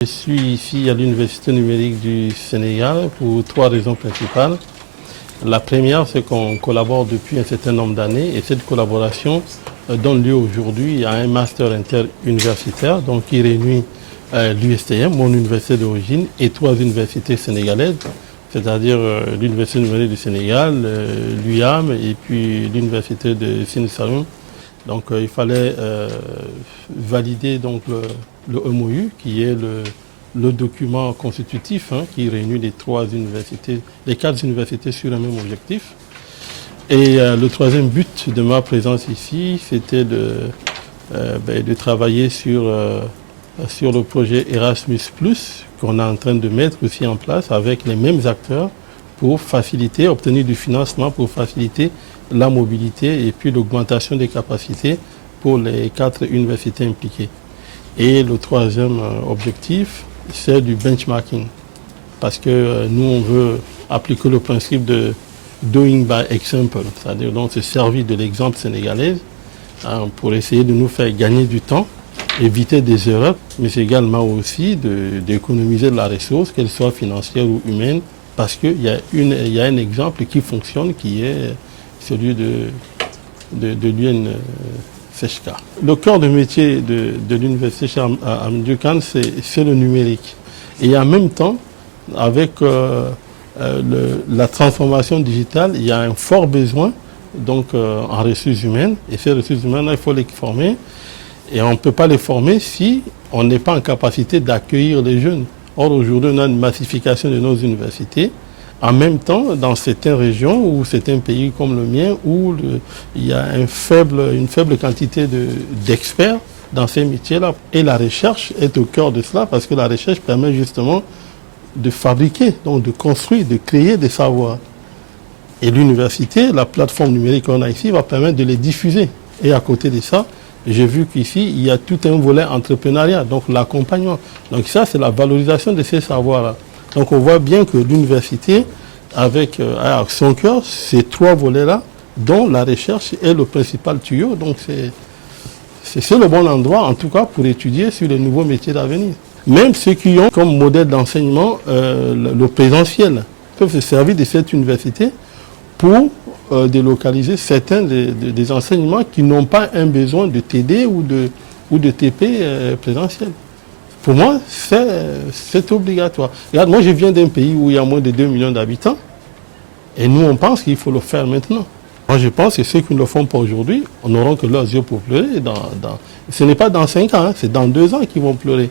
Je suis ici à l'Université numérique du Sénégal pour trois raisons principales. La première, c'est qu'on collabore depuis un certain nombre d'années et cette collaboration donne lieu aujourd'hui à un master interuniversitaire donc qui réunit l'USTM, mon université d'origine, et trois universités sénégalaises, c'est-à-dire l'Université numérique du Sénégal, l'UIAM et puis l'Université de Sine Saloum. Donc il fallait valider donc, le MOU qui est le document constitutif qui réunit les trois universités, les quatre universités sur un même objectif. Et le troisième but de ma présence ici, c'était de travailler sur le projet Erasmus+, qu'on est en train de mettre aussi en place avec les mêmes acteurs pour faciliter, obtenir du financement pour faciliter la mobilité et puis l'augmentation des capacités pour les quatre universités impliquées. Et le troisième objectif, c'est du benchmarking. Parce que nous, on veut appliquer le principe de doing by example, c'est-à-dire donc se servir de l'exemple sénégalais pour essayer de nous faire gagner du temps, éviter des erreurs, mais c'est également aussi d'économiser de la ressource, qu'elle soit financière ou humaine, parce qu'il y a un exemple qui fonctionne, qui est celui de l'UNCHK. Le cœur de métier de l'université Cheikh Hamidou Kane, c'est le numérique. Et en même temps, avec la transformation digitale, il y a un fort besoin donc, en ressources humaines. Et ces ressources humaines, il faut les former. Et on ne peut pas les former si on n'est pas en capacité d'accueillir les jeunes. Or, aujourd'hui, on a une massification de nos universités. En même temps, dans certaines régions ou certains pays comme le mien, où il y a une faible quantité d'experts dans ces métiers-là. Et la recherche est au cœur de cela, parce que la recherche permet justement de fabriquer, donc de construire, de créer des savoirs. Et l'université, la plateforme numérique qu'on a ici, va permettre de les diffuser. Et à côté de ça, j'ai vu qu'ici, il y a tout un volet entrepreneuriat, donc l'accompagnement. Donc ça, c'est la valorisation de ces savoirs-là. Donc on voit bien que l'université, avec son cœur, ces trois volets-là, dont la recherche est le principal tuyau. Donc c'est le bon endroit, en tout cas, pour étudier sur les nouveaux métiers d'avenir. Même ceux qui ont comme modèle d'enseignement le présentiel peuvent se servir de cette université pour délocaliser certains des enseignements qui n'ont pas un besoin de TD ou de TP présentiel. Pour moi, c'est obligatoire. Regarde, moi je viens d'un pays où il y a moins de 2 millions d'habitants et nous on pense qu'il faut le faire maintenant. Moi je pense que ceux qui ne le font pas aujourd'hui, on n'aura que leurs yeux pour pleurer. Ce n'est pas dans 5 ans, c'est dans 2 ans qu'ils vont pleurer.